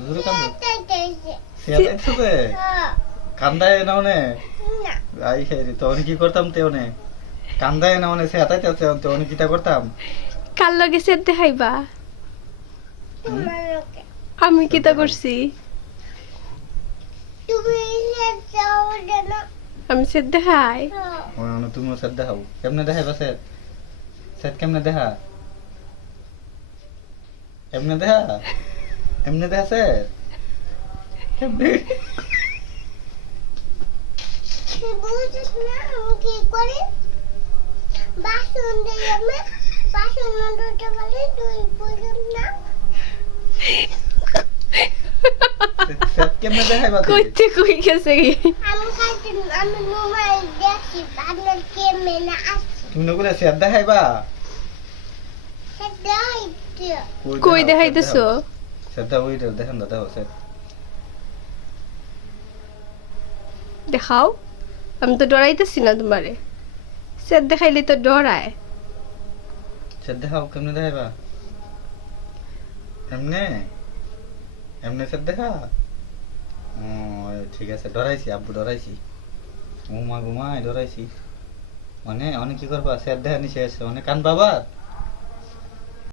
জোরে কান্দো সেটা তো কান্দায় না মানে আই হেরি তো অনেক কি করতাম তে অনে কান্দায় না মানে সেটাই তো অনেক কিটা করতাম কার লগে সেদ দেখাইবা আমি কিতা করছি আমি সেদ দেখাই ওনা তুমি সেট দেখাও কেমনে দেখাইবা সেট সেট কেমনে দেখা এমনে দেখা এমনে দেখা সেট কেমনে সেট কেমনে দেখাইবা তুই কইতে কই গেছে কি তুমি নগুলা সেট দেখাইবা কই দেখাইতেছো সেট দাও ওই দেখেন দাও সেট দেখাও আমি তো ডরাইতেছি না তোমারে সেদ দেখাইলে তো ডরায় সেট দেখাও কেমনে দেখাইবা এমনে এমনে সেট দেখা ও ঠিক আছে ডরাইছি আব্বু ডরাইছি ঘুমা ঘুমাই ডরাইছি মানে অনেক কি করবা সেট দেখা নি শেষ অনেক কান বাবা